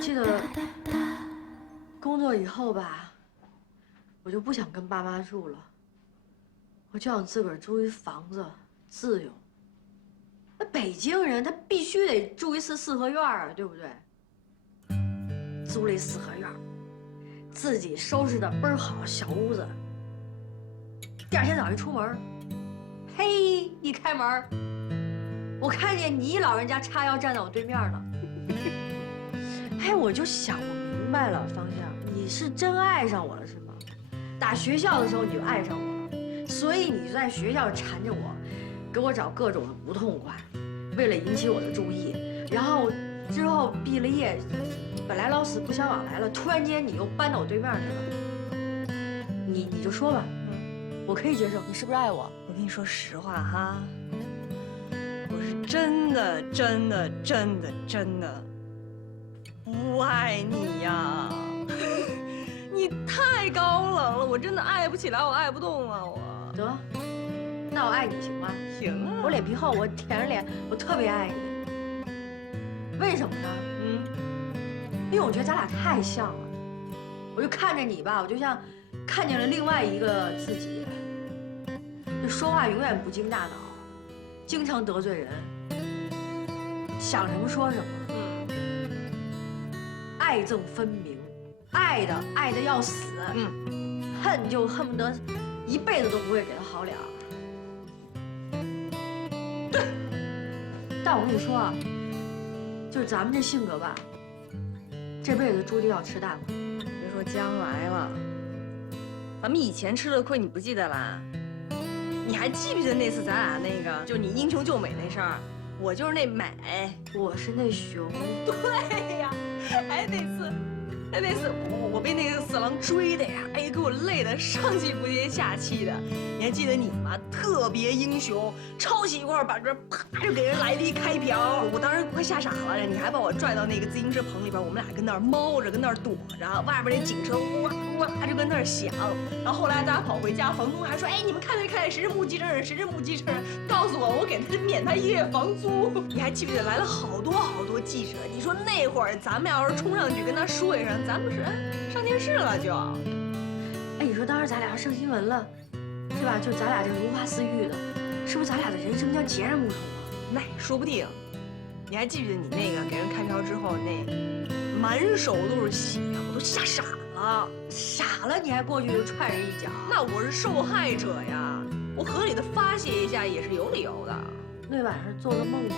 记得工作以后吧，我就不想跟爸妈住了，我就想自个儿租一房子，自由。那北京人他必须得住一次四合院啊，对不对？租了一四合院，自己收拾的倍儿好，小屋子。第二天早上一出门，嘿，一开门，我看见你老人家叉腰站在我对面呢。哎，我就想，我明白了方向，你是真爱上我了是吗？打学校的时候你就爱上我了，所以你就在学校缠着我，给我找各种的不痛快，为了引起我的注意。然后之后毕了业，本来老死不相往来了，突然间你又搬到我对面去了。你就说吧，我可以接受。你是不是爱我？我跟你说实话哈，我是真的不爱你呀！你太高冷了，我真的爱不起来，我爱不动啊！我得，那我爱你行吗？行啊，我脸皮厚，我舔着脸，我特别爱你。为什么呢？因为我觉得咱俩太像了。我就看着你吧，我就像看见了另外一个自己。就说话永远不经大脑，经常得罪人，想什么说什么。爱憎分明，爱的要死，恨就恨不得一辈子都不会给他好脸。但我跟你说啊，就是咱们这性格吧，这辈子注定要吃大亏。别说将来了，咱们以前吃的亏你不记得啦？你还记不记得那次咱俩那个，就你英雄救美那事儿？我就是那美，我是那熊。对呀，哎那次我被那个色狼追的呀，哎给我累的上气不接下气的。你还记得你吗？特别英雄，抄起一块板砖，啪就给人来了一开瓢。我当时快吓傻了，你还把我拽到那个自行车棚里边，我们俩跟那儿猫着，跟那儿躲着，外边那警车哇哇就跟那儿响。然后后来咱俩跑回家，房东还说：“哎，你们看没看见谁是目击证人？谁是目击证人？告诉我，我给他免他一月房租。”你还记不记得来了好多记者？你说那会儿咱们要是冲上去跟他说一声，咱们是上电视了就。哎，你说当时咱俩上新闻了，是吧？就咱俩这如花似玉的，是不是咱俩的人生将截然不同啊？那也说不定。你还记不记得你那个给人开瓢之后，那满手都是血，我都吓傻了。傻了你还过去就踹人一脚？那我是受害者呀，我合理的发泄一下也是有理由的。那晚上做个梦吧，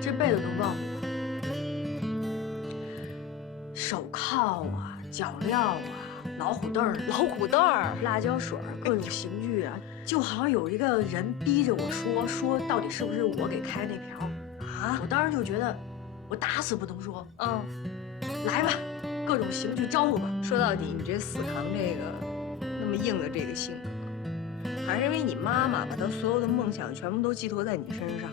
这辈子都忘不了。手铐啊，脚镣啊，老虎凳儿，辣椒水，各种刑具啊，就好像有一个人逼着我说到底是不是我给开那瓢啊？我当时就觉得，我打死不能说。来吧，各种刑具招呼吧。说到底，你这死扛这个那么硬的这个性格，还是因为你妈妈把她所有的梦想全部都寄托在你身上？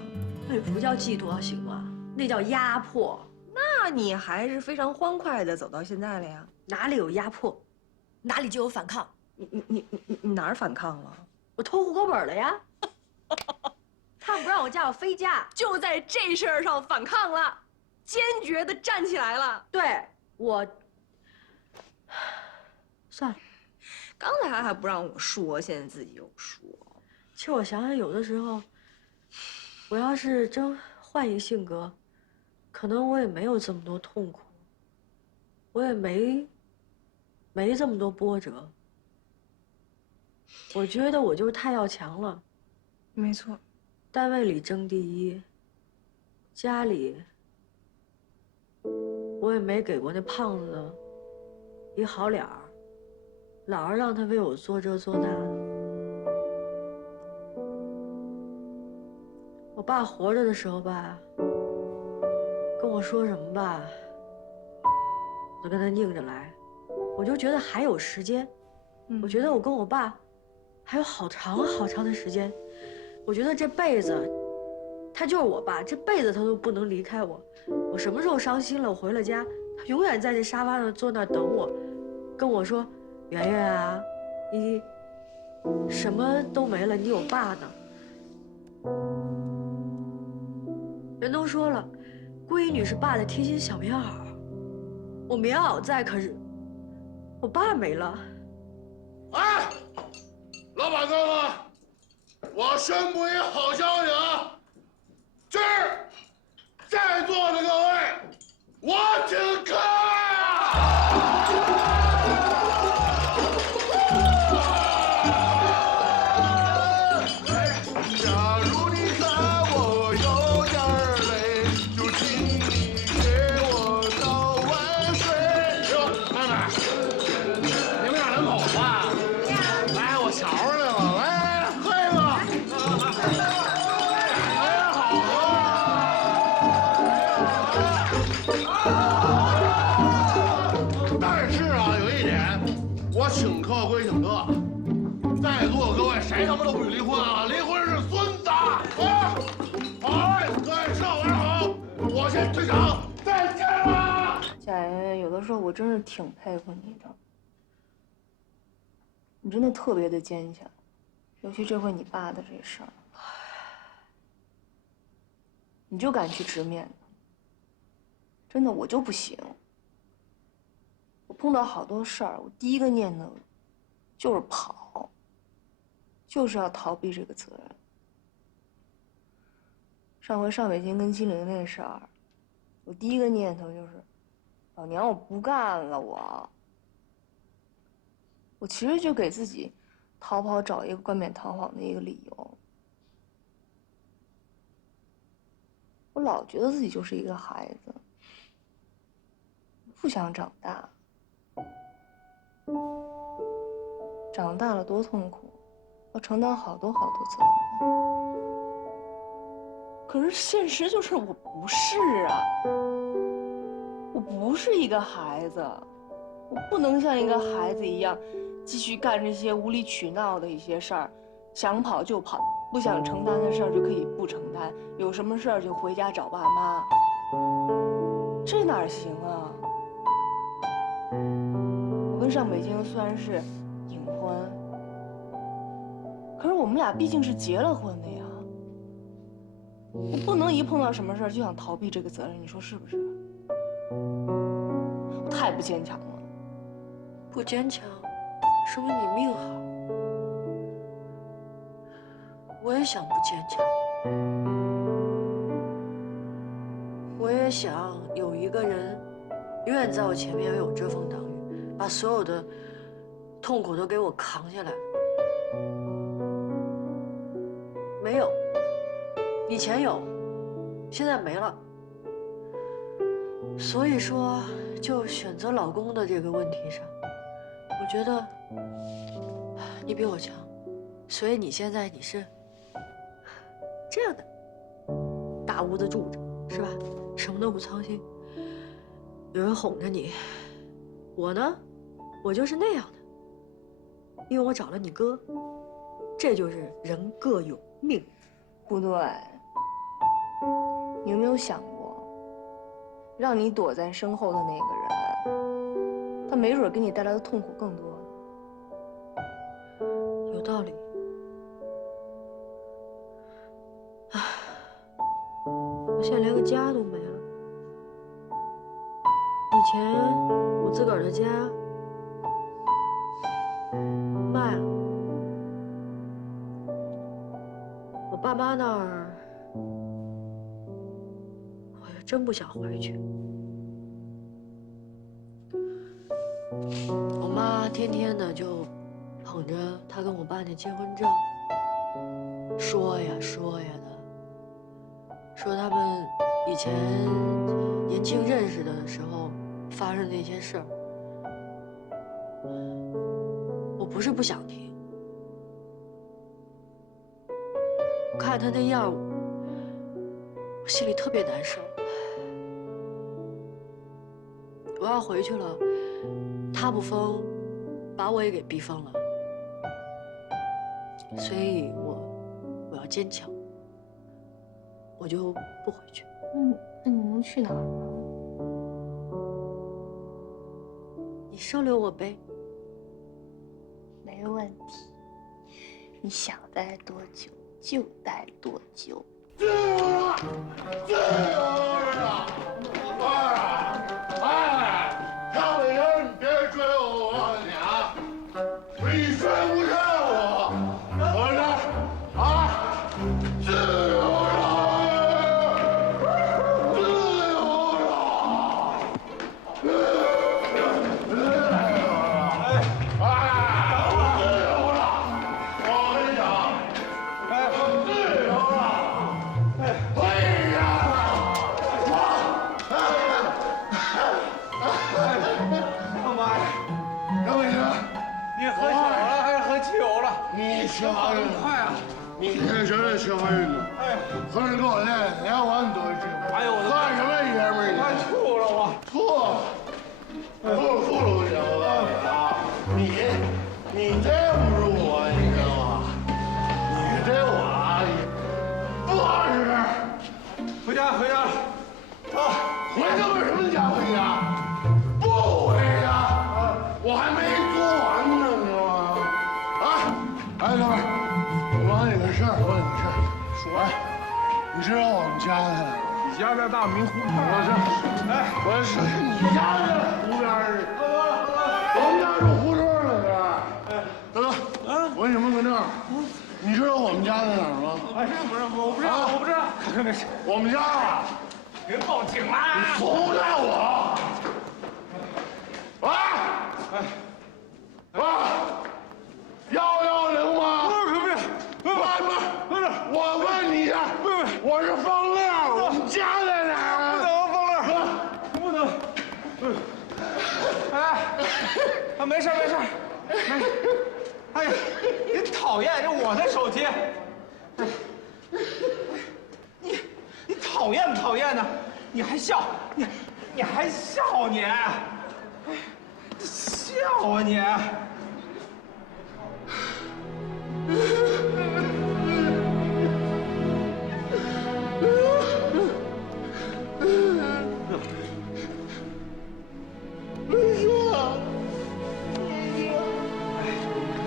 那不叫寄托行吗？那叫压迫。那你还是非常欢快的走到现在了呀？哪里有压迫，哪里就有反抗。你哪儿反抗了？我偷户口本了呀！他们不让我嫁，我非嫁。就在这事儿上反抗了，坚决的站起来了。对，我算了。刚才还不让我说，现在自己又说。其实我想想，有的时候，我要是真换一性格，可能我也没有这么多痛苦，我也没这么多波折。我觉得我就是太要强了。没错。单位里争第一，家里我也没给过那胖子一好脸儿，老是让他为我做这做那的。我爸活着的时候吧，跟我说什么吧，我就跟他拧着来。我就觉得还有时间，我觉得我跟我爸还有好长好长的时间。我觉得这辈子，他就是我爸，这辈子他都不能离开我。我什么时候伤心了，我回了家，他永远在这沙发上坐那儿等我，跟我说：“圆圆啊，你什么都没了，你有爸呢。”人都说了，闺女是爸的贴心小棉袄。我棉袄在，可是我爸没了。哎，老板哥哥，我宣布一个好消息啊！今儿在座的各位，我请客！假如你看我有点累，就请你给我倒碗水。哟，妹妹，你们俩人走吧？来，我瞧着来了，来喝一个。哎，好喝。但是啊，有一点，我请客归请客，在座的各位谁他妈都不许离婚啊！离婚是孙子啊！好嘞，各位上完好，我先退场，再见了。贾圆圆，有的时候我真是挺佩服你的，你真的特别的坚强，尤其这回你爸的这事儿，你就敢去直面，真的我就不行。我碰到好多事儿，我第一个念头就是跑，就是要逃避这个责任。上回上北京跟金玲那事儿，我第一个念头就是，老娘我不干了，我其实就给自己逃跑找一个冠冕堂皇的一个理由。我老觉得自己就是一个孩子，不想长大。长大了多痛苦，要承担好多好多责任。可是现实就是我不是啊，我不是一个孩子，我不能像一个孩子一样，继续干这些无理取闹的一些事儿，想跑就跑，不想承担的事儿就可以不承担，有什么事儿就回家找爸妈，这哪行啊？我跟上北京虽然是隐婚，可是我们俩毕竟是结了婚的呀。我不能一碰到什么事儿就想逃避这个责任，你说是不是？我太不坚强了。不坚强，说明你命好。我也想不坚强，我也想有一个人永远在我前面，有遮风挡雨，把所有的痛苦都给我扛下来。没有。以前有，现在没了。所以说，就选择老公的这个问题上，我觉得你比我强，所以你现在你是这样的，大屋子住着，是吧？什么都不操心，有人哄着你。我呢，我就是那样的，因为我找了你哥，这就是人各有命。不对，你有没有想过，让你躲在身后的那个人，他没准给你带来的痛苦更多呢？有道理。唉，我现在连个家都没了。以前我自个儿的家卖了，我爸妈那儿，我又真不想回去。我妈天天的就捧着她跟我爸那结婚照，说呀说呀的，说他们以前年轻认识的时候发生的一些事儿。我不是不想听，看他那样，我心里特别难受。我要回去了，他不疯，把我也给逼疯了。所以我要坚强，我就不回去。那你能去哪儿呢？你收留我呗。没问题，你想待多久就待多久。自由了，自由了！哎，小美人，你别追我娘，你追不上我，我这啊，自由了，自由了！你挺好运的，快啊！你天生的挺好运的。哎，合着给我来2万多斤。哎呦，我的干什么爷们儿？你快吐了我！吐了不行，我告诉你啊，你这不如我，你知道吗？你这我啊，不好使。回家。回他妈什么家？回家？不回家！我还没做完呢，你知道吗？啊！哎，哥们儿，我问你个事儿，说，你知道我们家在哪儿？你家在大明湖边。我是你家在湖边儿。我们家住胡同里边。大哥，我问你们个事儿，你知道我们家在哪儿吗？哎，不是，我不知道，我不知道。我们家啊，别报警啦！你怂干我！喂，110吗？不是，我问你呀，我是方乐，我们家在哪儿？不能。哎，没事。哎呀，你讨厌，这我的手机。你讨厌不讨厌呢？你还笑，你还笑你？笑啊你！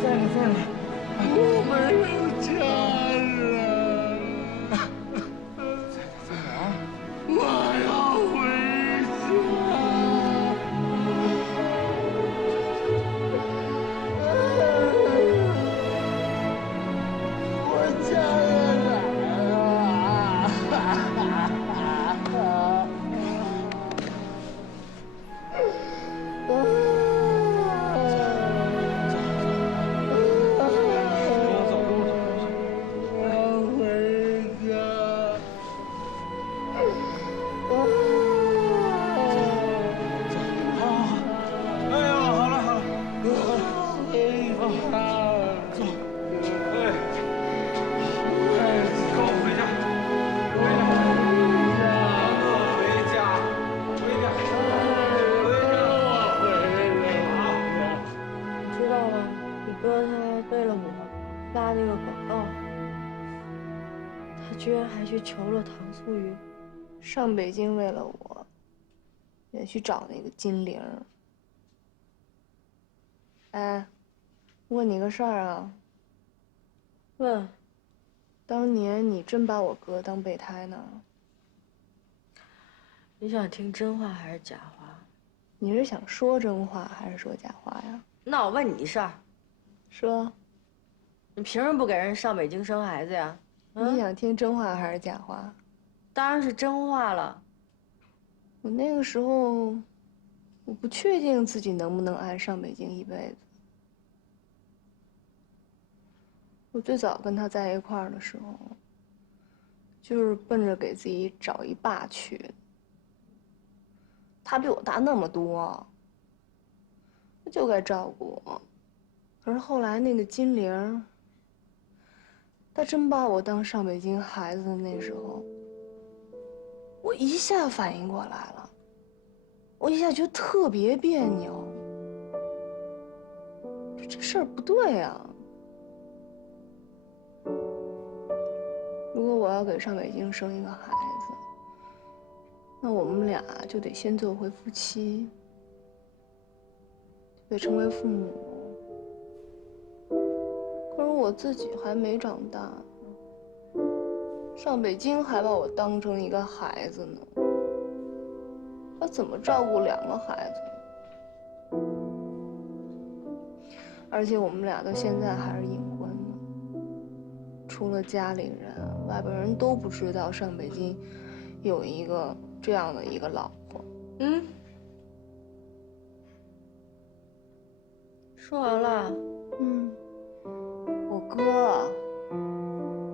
在呢。我没有家人。在哪儿？我要回家。居然还去求了唐素云。上北京为了我，也去找那个金玲儿。哎，问你个事儿啊。问，当年你真把我哥当备胎呢？你想听真话还是假话？你是想说真话还是说假话呀？那我问你一事儿，说，你凭什么不给人上北京生孩子呀？你想听真话还是假话？当然是真话了。我那个时候，我不确定自己能不能爱上北京一辈子。我最早跟他在一块儿的时候，就是奔着给自己找一爸去的。他比我大那么多，他就该照顾我。可是后来那个金玲，他真把我当上北京孩子的那时候，我一下反应过来了，我一下觉得特别别扭，这事儿不对啊！如果我要给上北京生一个孩子，那我们俩就得先做回夫妻，就得成为父母。可是我自己还没长大，上北京还把我当成一个孩子呢，他怎么照顾两个孩子？而且我们俩到现在还是隐婚呢，除了家里人，外边人都不知道上北京有一个这样的一个老婆。说完了。我哥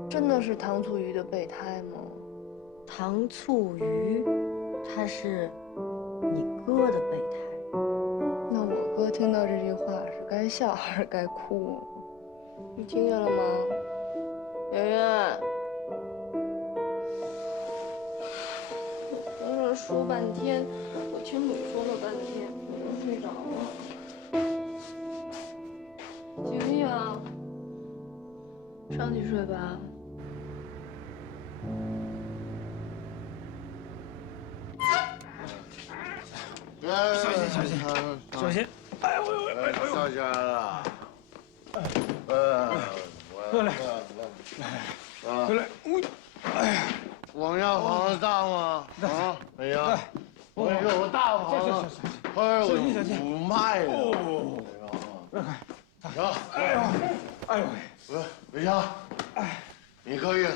真的是唐簇瑜的备胎吗？唐簇瑜，他是你哥的备胎。那我哥听到这句话是该笑还是该哭？你听见了吗，圆圆？我在这说半天，我听你说了半天，我都睡着了。醒醒，上去睡吧。小心小心小心！哎呦呦呦！到家了。过来，过来！哎呀，我们家房子大吗？啊，哎呀，我有大房子，小心小心不卖的。行，哎呦，哎呦！伟强，哎，你可以了，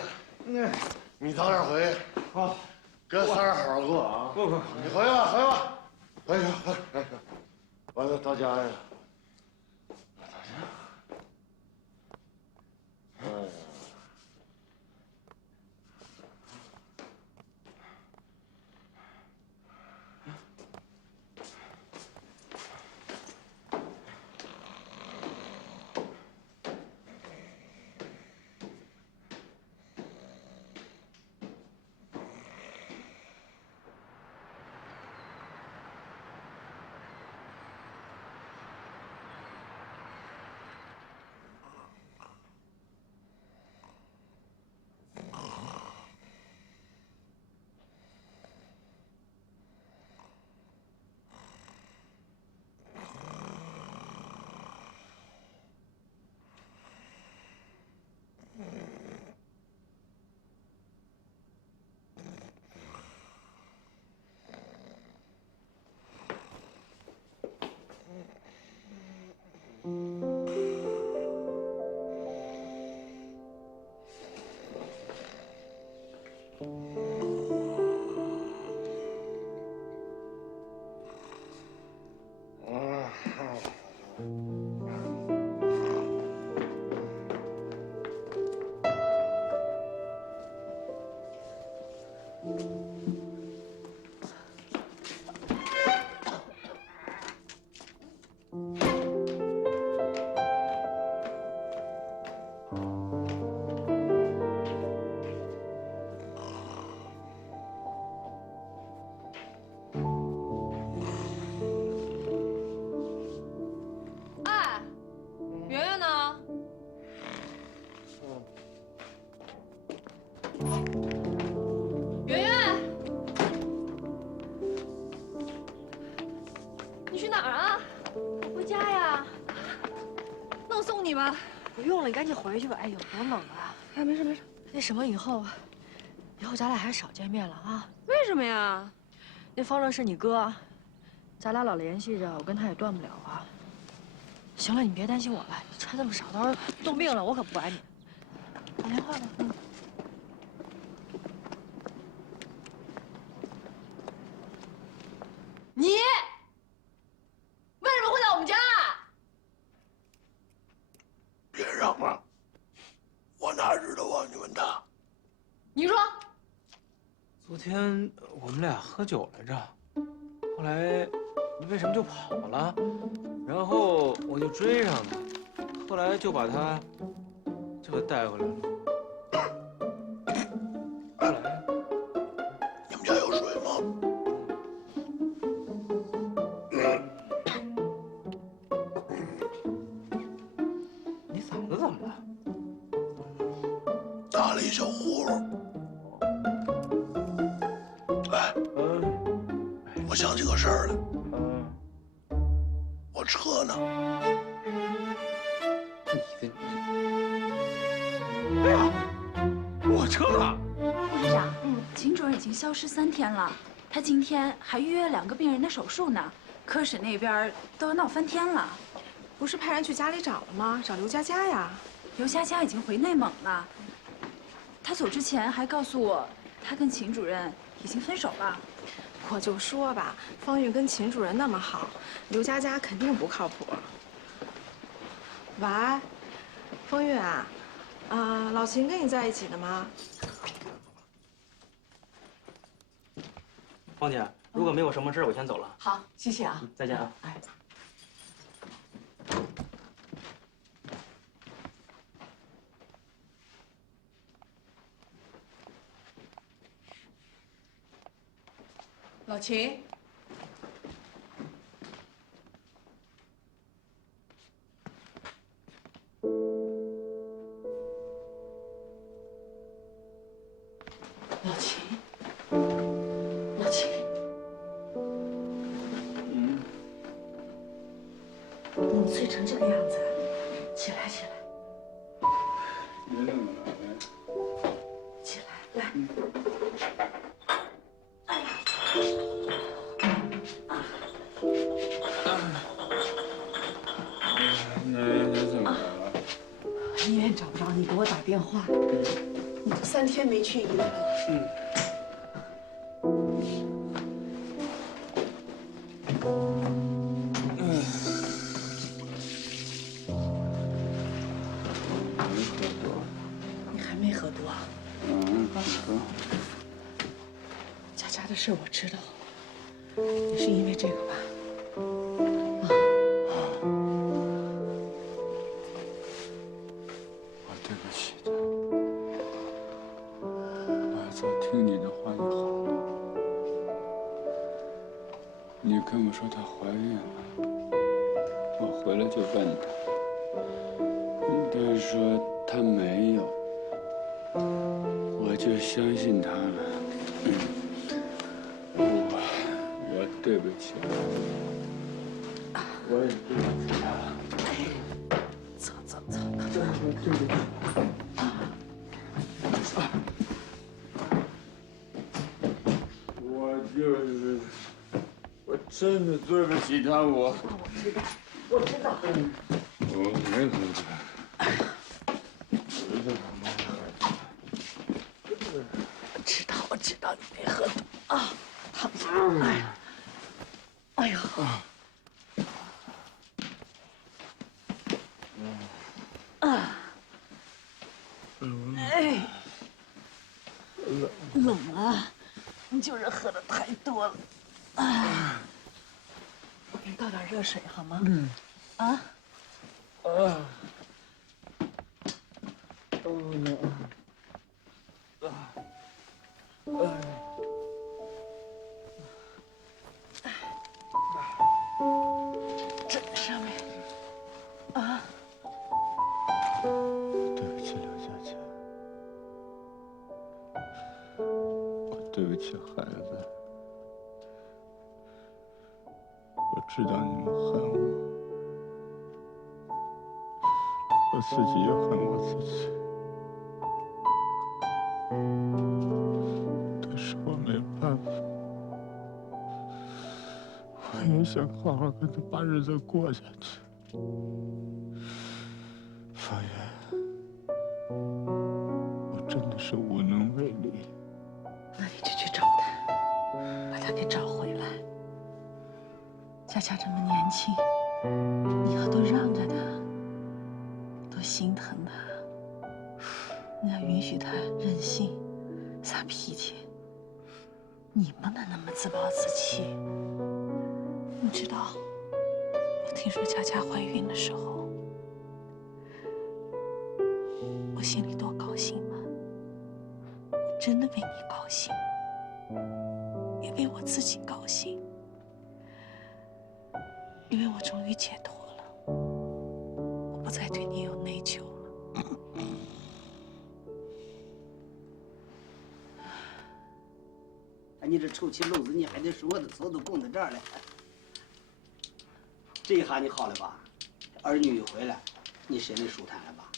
你早点回，好，跟三儿好好过啊。不，你回吧，回吧，回去，回。我到家去。哎呀。用了，你赶紧回去吧。哎呦，多冷啊！哎，没事没事。那什么，以后咱俩还是少见面了啊。为什么呀？那方乐是你哥，咱俩老联系着，我跟他也断不了啊。行了，你别担心我了，你穿这么少，到时候冻病了我可不管你。打电话吧。嗯。你为什么会在我们家？别嚷了，我哪知道啊你们的？你说。昨天我们俩喝酒来着，后来你为什么就跑了？然后我就追上他，后来就把他带回来了。后来你们家有水吗？你嗓子怎么了？打了一小呼噜。哎，我想起个事儿来，我车呢？哎呀，我车呢？副局长，秦主任已经消失3天了，他今天还预约2个病人的手术呢，科室那边都要闹翻天了。不是派人去家里找了吗？找刘佳佳呀。刘佳佳已经回内蒙了，他走之前还告诉我，他跟秦主任已经分手了。我就说吧，方韵跟秦主任那么好，刘佳佳肯定不靠谱。喂，方韵啊，老秦跟你在一起的吗？芳姐，如果没有什么事，我先走了。好，谢谢啊。再见啊。哎。老秦，老秦，老秦，你怎么醉成这个样子？起来，起来，起来，来。医院找不着你，给我打电话。你都3天没去医院了。你还没喝多？佳佳的事我知道，你是因为这个吧？对不起她，我早听你的话就好了。你跟我说她怀孕了，我回来就问她，她说她没有，我就相信她了。我对不起她，我也对不起她。走，对不起。我真的对不起他，我知道，我没喝醉，我知道你没喝多啊，躺下。哎呦，冷啊，你就是喝的太多了。我给你倒点热水好吗？啊。这上面，啊。对不起刘佳佳，我对不起孩子，我知道你们恨我，我自己也恨我自己，但是我没办法，我也想好好跟他把日子过下去。方圆，我真的是无能为力。那你就去找他，把他给找回来。佳佳这么年轻，你要多让着他，多心疼他，你要允许他任性、撒脾气。你不能那么自暴自弃。你知道，我听说佳佳怀孕的时候，我心里多高兴吗？我真的为你高兴，也为我自己高兴，因为我终于解脱了，我不再对你有内疚了。你这臭棋篓子，你还得说我的手都拱到这儿了。这一下你好了吧？儿女一回来，你心里舒坦了吧？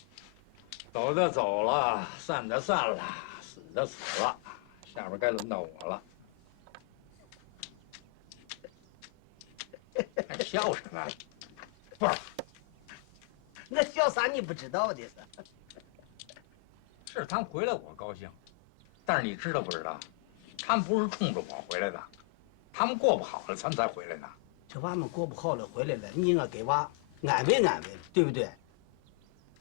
走的走了，散的散了，死的死了，下边该轮到我了。还笑什么？不是，那笑啥你不知道的是他们回来我高兴，但是你知道不知道？他们不是冲着我回来的，他们过不好了，咱们才回来的。这娃们过不好了回来了，你应该给娃安慰安慰，对不对？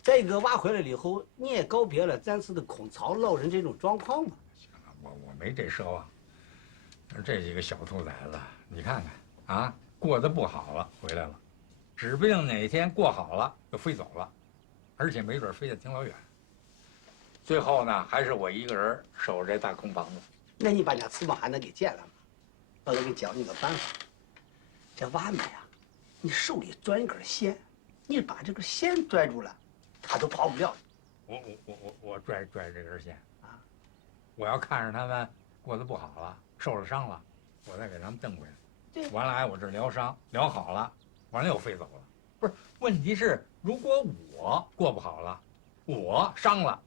再一个，娃回来了以后，你也告别了暂时的空巢老人这种状况嘛。行了，我没这奢望。这几个小兔崽子，你看看啊，过得不好了，回来了，指不定哪天过好了就飞走了，而且没准飞得挺老远。最后呢，还是我一个人守着这大空房子。那你把人家翅膀还能给剪了吗？我给你教你个办法，这娃们呀，你手里攥一根线，你把这个线拽住了，他都跑不了。我拽这根线啊！我要看着他们过得不好了，受了伤了，我再给他们蹬回来。对，完了，我这疗伤疗好了，完了又飞走了。不是，问题是如果我过不好了，我伤了，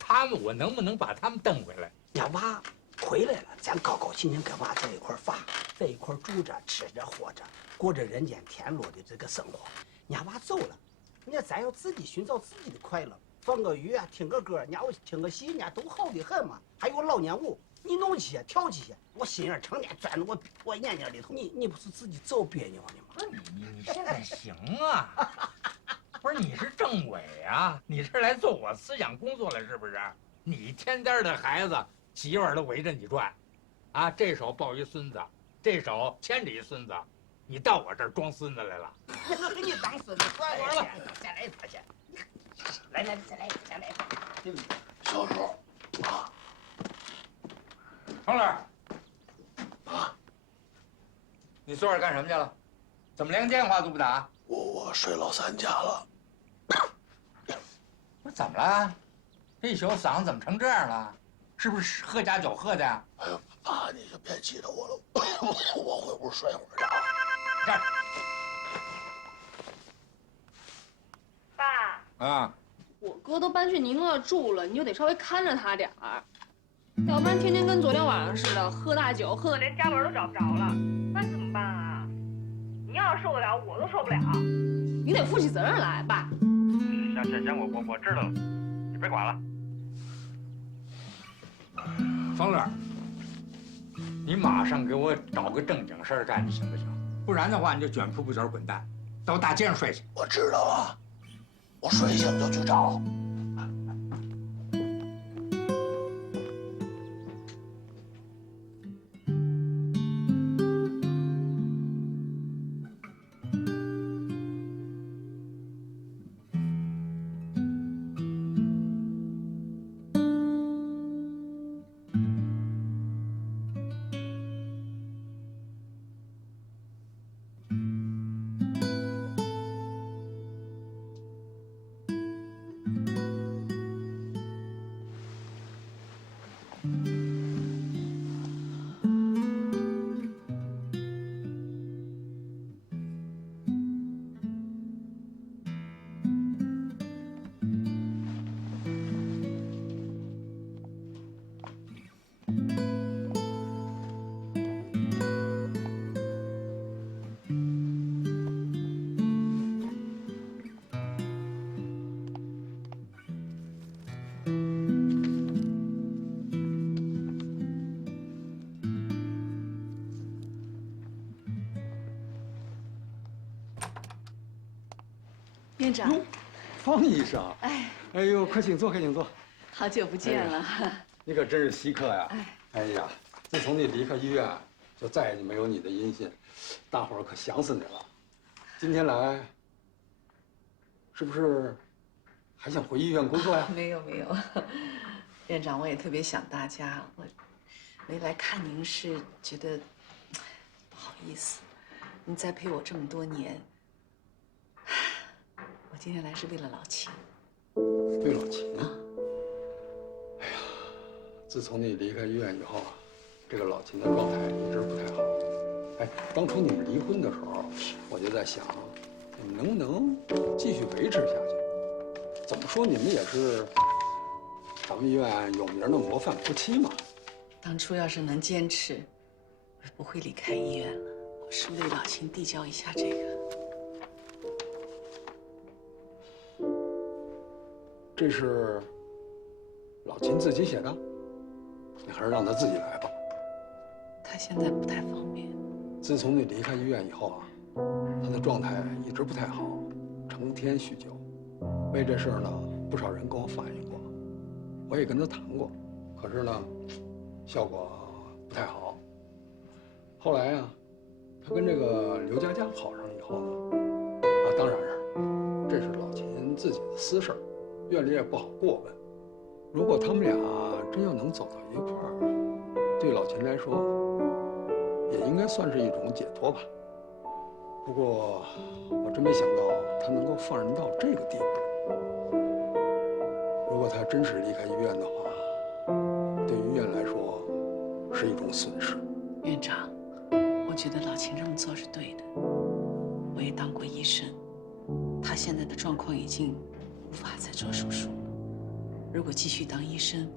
他们我能不能把他们蹬回来？呀，娃回来了，咱高高兴兴跟娃在一块发，在一块住着、吃着、活着，过着人间天乐的这个生活。人家娃走了，人家咱要自己寻找自己的快乐，放个鱼啊，听个歌，人家我听个戏，人家都好的很嘛。还有老年舞，你弄这些跳这些，我心眼成天钻到我眼睛里头，你不是自己找别扭呢吗？不是你现在行啊？不是你是政委啊？你是来做我思想工作了是不是？你天天的孩子媳妇儿都围着你转，啊，这手抱一孙子，这手牵着一孙子，你到我这儿装孙子来了？我给你当孙子算完了，再来一套去。来，再来一套，对不对？小时候啊，方乐，啊，你昨儿干什么去了？怎么连电话都不打？我睡老三家了。不是怎么了？这一宿嗓子怎么成这样了？是不是喝假酒喝的呀？哎呦，爸，你就别记得我了，我回屋睡会儿去啊。这儿爸啊，我哥都搬去您那住了，你就得稍微看着他点儿，要不然天天跟昨天晚上似的喝大酒，喝的连家门都找不着了，那怎么办啊？你要是受得了，我都受不了。你得负起责任来，爸。行，我知道了，你别管了。方乐，你马上给我找个正经事儿干，你行不行？不然的话，你就卷铺布卷滚蛋，到大街上睡去。我知道了，我睡醒就去找。院长，方医生，哎，哎呦，快请坐，快请坐。好久不见了。你可真是稀客呀！哎呀，自从你离开医院，就再也没有你的音信，大伙儿可想死你了。今天来，是不是还想回医院工作呀？没有没有，院长，我也特别想大家，我没来看您是觉得不好意思，您栽培我这么多年，我今天来是为了老秦。为老秦啊！哎呀，自从你离开医院以后啊，这个老秦的状态一直不太好。哎，当初你们离婚的时候，我就在想，你们能不能继续维持下去？怎么说，你们也是咱们医院有名的模范夫妻嘛。当初要是能坚持，我不会离开医院了。我是为老秦递交一下这个。这是老秦自己写的，你还是让他自己来吧。他现在不太方便。自从你离开医院以后啊，他的状态一直不太好，成天酗酒。为这事儿呢，不少人跟我反映过，我也跟他谈过，可是呢，效果不太好。后来啊，他跟这个刘佳佳好上以后呢，当然是，这是老秦自己的私事儿。院里也不好过问。如果他们俩真要能走到一块儿，对老秦来说，也应该算是一种解脱吧。不过，我真没想到他能够放任到这个地步。如果他真是离开医院的话，对医院来说是一种损失。院长，我觉得老秦这么做是对的。我也当过医生，他现在的状况已经无法再做手术了。如果继续当医生，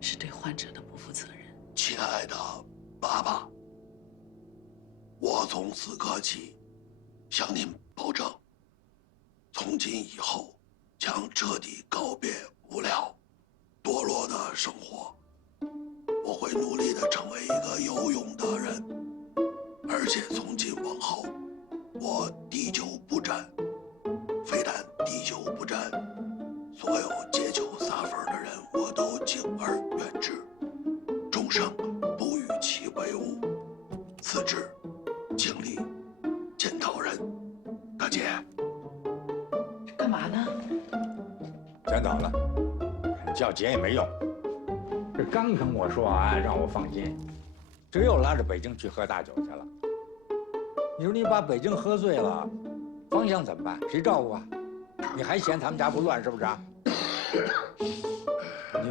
是对患者的不负责任。亲爱的爸爸，我从此刻起向您保证，从今以后将彻底告别无聊、堕落的生活。我会努力地成为一个有用的人，而且从今往后，我滴酒不沾。非但滴酒不沾，所有借酒撒疯的人我都敬而远之，终生不与其为伍。此致敬礼检讨人。大姐，干嘛呢？检讨了，你叫姐也没用。这刚跟我说完，让我放心，这又拉着北京去喝大酒去了。你说你把北京喝醉了，方向怎么办？谁照顾啊？你还嫌他们家不乱是不是啊？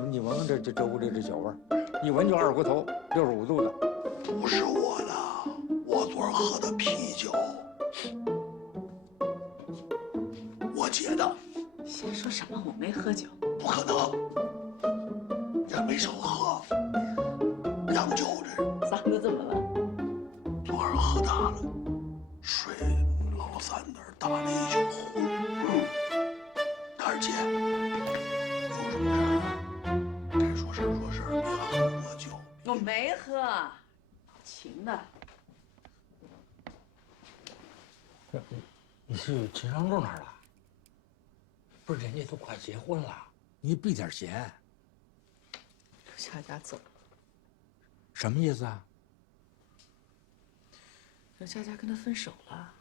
你闻闻这屋里这酒味儿，一闻就二锅头，65度的。不是我的，我昨儿喝的啤酒，我姐的。先说什么？我没喝酒。不可能，也没少喝。洋酒这是。嗓子怎么了？昨儿喝大了，睡老三那儿打了一宿呼。大儿姐，有什么事儿啊？该说事儿说事儿，别喝我酒。我没喝，老秦的。你去秦商仲那儿了？不是，人家都快结婚了，你避点嫌。刘佳佳走了。什么意思啊？刘佳佳跟他分手了。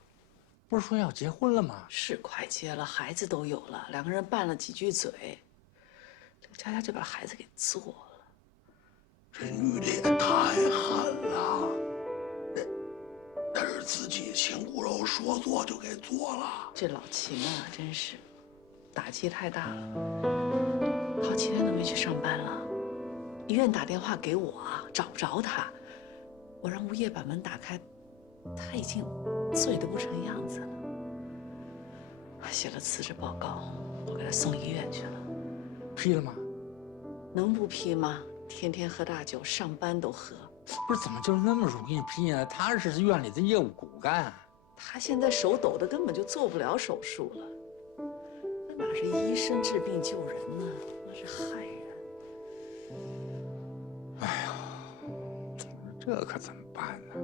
不是说要结婚了吗？是快结了，孩子都有了，两个人拌了几句嘴，刘佳佳就把孩子给做了。这女的也太狠了，那是自己亲骨肉说做就给做了。这老秦啊，真是打击太大了，好几天都没去上班了。医院打电话给我，找不着他，我让物业把门打开，他已经醉得不成样子了。写了辞职报告，我给他送医院去了。批了吗？能不批吗？天天喝大酒，上班都喝。不是，怎么就那么容易批呢？他是院里的业务骨干。他现在手抖的，根本就做不了手术了。那哪是医生治病救人呢？那是害人。哎呀，这可怎么办呢？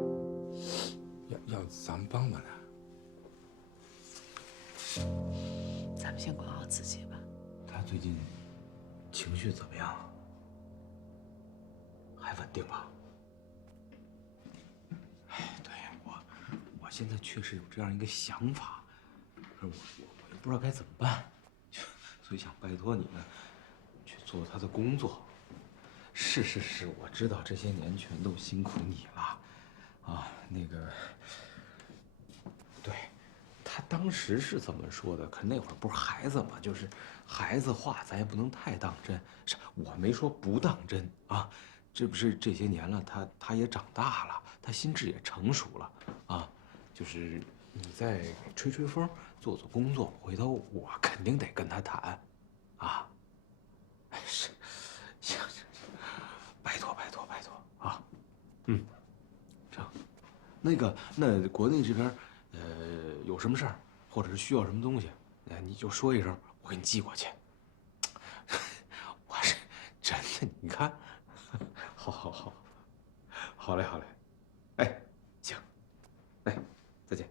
要咱们帮帮他。先管好自己吧。他最近情绪怎么样？还稳定吧？哎，对，我现在确实有这样一个想法，可是我又不知道该怎么办，所以想拜托你们去做他的工作。是，我知道这些年全都辛苦你了，啊，那个，对，他当时是这么说的，可那会儿不是孩子嘛，就是孩子话咱也不能太当真。是我没说不当真啊，这不是这些年了，他也长大了，他心智也成熟了啊，就是你再给吹吹风，做做工作，回头我肯定得跟他谈，啊，是，行。拜托啊，这样，那国内这边，有什么事儿，或者是需要什么东西，你就说一声，我给你寄过去。我是真的，你看，好嘞，哎，行，哎，再见，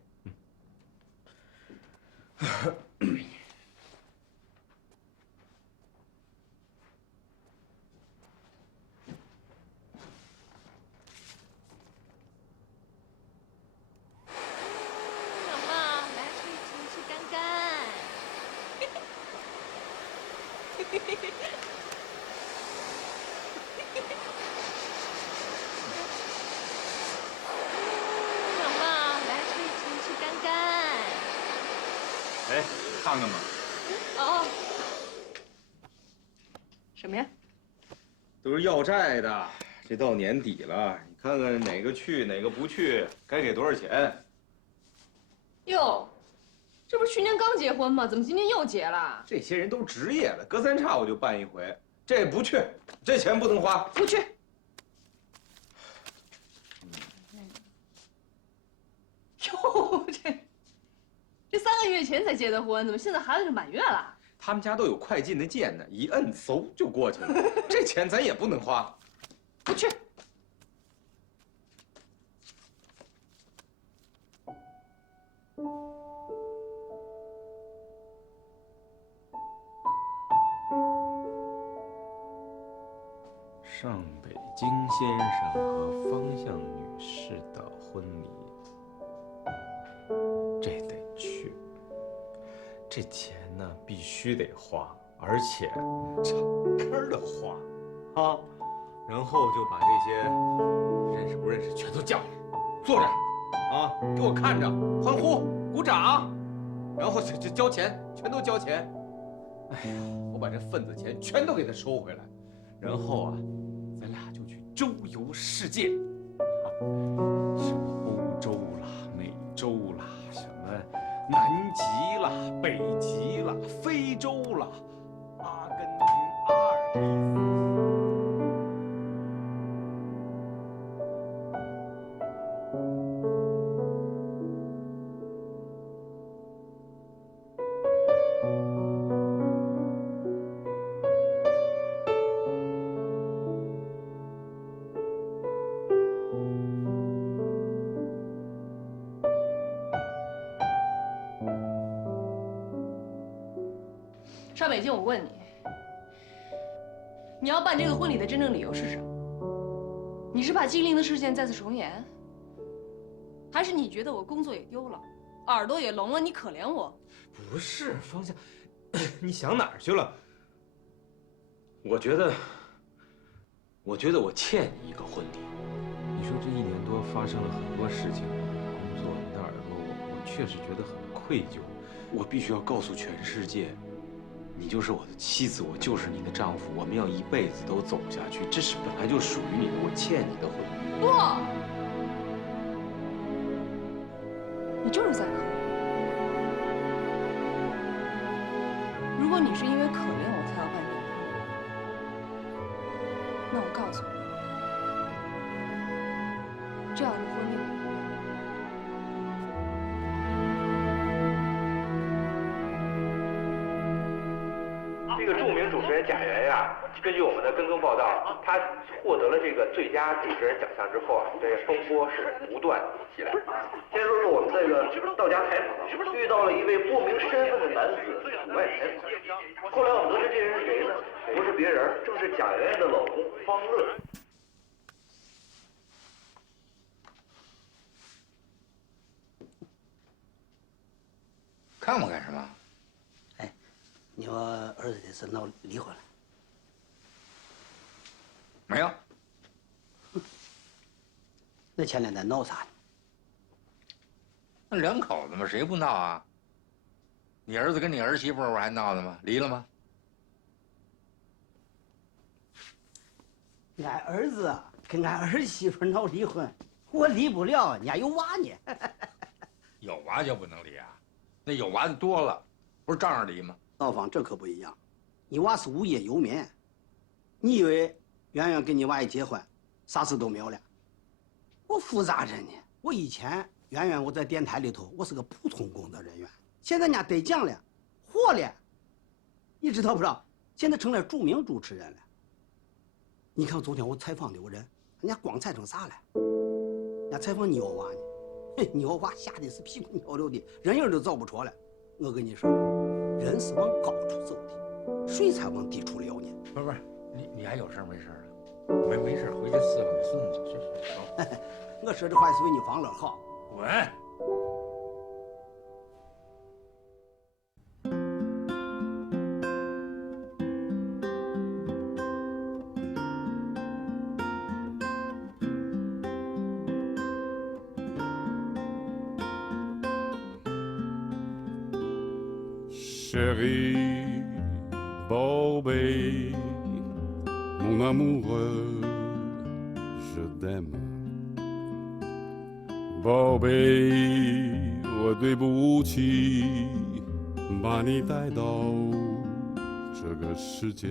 哎，看看吧。哦，什么呀？都是要债的，这到年底了，你看看哪个去，哪个不去，该给多少钱？哟，这不是去年刚结婚吗？怎么今年又结了？这些人都职业了，隔三差五就办一回，这不去，这钱不能花，不去。哟，这3个月前才结的婚，怎么现在孩子就满月了？他们家都有快进的键呢，一摁嗖就过去了，这钱咱也不能花，不去。上北京先生和方向女士的婚礼，这得去。这钱呢必须得花，而且长根的花，啊，然后就把这些认识不认识全都叫来，坐这儿，啊，给我看着，欢呼，鼓掌，然后这交钱，全都交钱。哎呀，我把这份子钱全都给他收回来，然后啊。咱俩就去周游世界，啊，什么欧洲啦、美洲啦，什么南极啦、北极啦、非洲啦、阿根廷、阿尔卑斯。上北京，我问你，你要办这个婚礼的真正理由是什么？你是怕金陵的事件再次重演，还是你觉得我工作也丢了，耳朵也聋了，你可怜我？不是方向，你想哪儿去了？我觉得我欠你一个婚礼。你说这1年多发生了很多事情，工作，你的耳朵，我确实觉得很愧疚。我必须要告诉全世界。你就是我的妻子，我就是你的丈夫，我们要一辈子都走下去，这是本来就属于你的，我欠你的婚礼。不，你就是在可怜。如果你是因为可怜我才要办这个婚礼，那我告诉你，这样的婚礼。这个个著名主持人贾圆圆啊，根据我们的跟踪报道，她获得了这个最佳主持人奖项之后啊，这风波是不断起来。先说说我们这个到家采访，遇到了一位不明身份的男子阻碍采访。后来我们得知这人是谁呢？不是别人，正是贾圆圆的老公方乐。看我干什么？哎，你和儿子这事闹离婚了？没有。那前两天闹啥呢？那两口子嘛，谁不闹啊？你儿子跟你儿媳妇不还闹呢吗？离了吗？俺儿子跟俺儿媳妇闹离婚，我离不了，人家有娃呢。有娃就不能离啊？那有娃的多了，不是照样离吗？老方，这可不一样。你娃是无业游民，你以为圆圆跟你娃一结婚，啥事都没有了？我复杂着呢。我以前圆圆我在电台里头，我是个普通工作人员，现在人家得奖了，火了，你知道不知道？现在成了著名主持人了。你看昨天我采访的人，人家光采成啥了？人家采访你有娃呢。你我娃吓得是屁滚尿流的，人影都找不着了。我跟你说，人是往高处走的，水才往低处流呢。不是，你还有事没事啊？没事，回去伺候你孙子去。走。我说这话是为你方乐好。滚！Chérie, 宝贝 mon amoureux, je t'aime. 宝贝，我对不起，把你带到这个世界。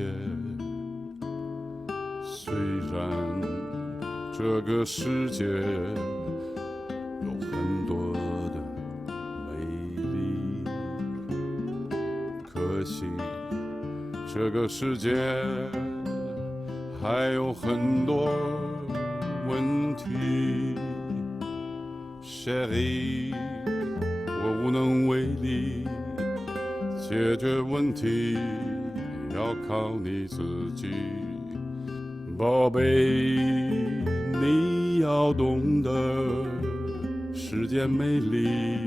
虽然这个世界有很多的美丽，可惜这个世界还有很多问题。Chérie， 我无能为力，解决问题要靠你自己。宝贝，你要懂得，世间美丽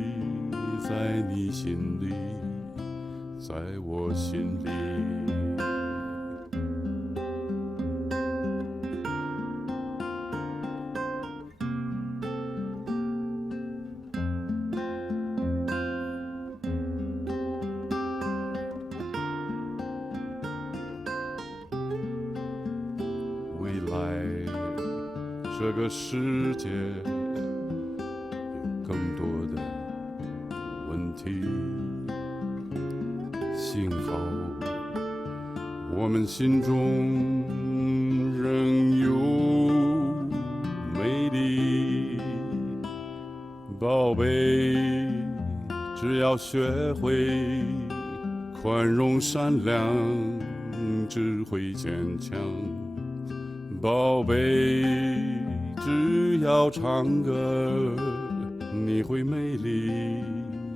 在你心里，在我心里。这个世界有更多的问题，幸好我们心中仍有美丽。宝贝，只要学会宽容善良，只会坚强。宝贝，只要唱歌，你会美丽，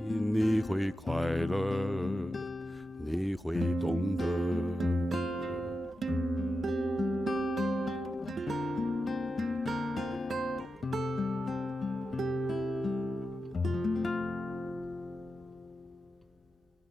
你会快乐，你会懂得。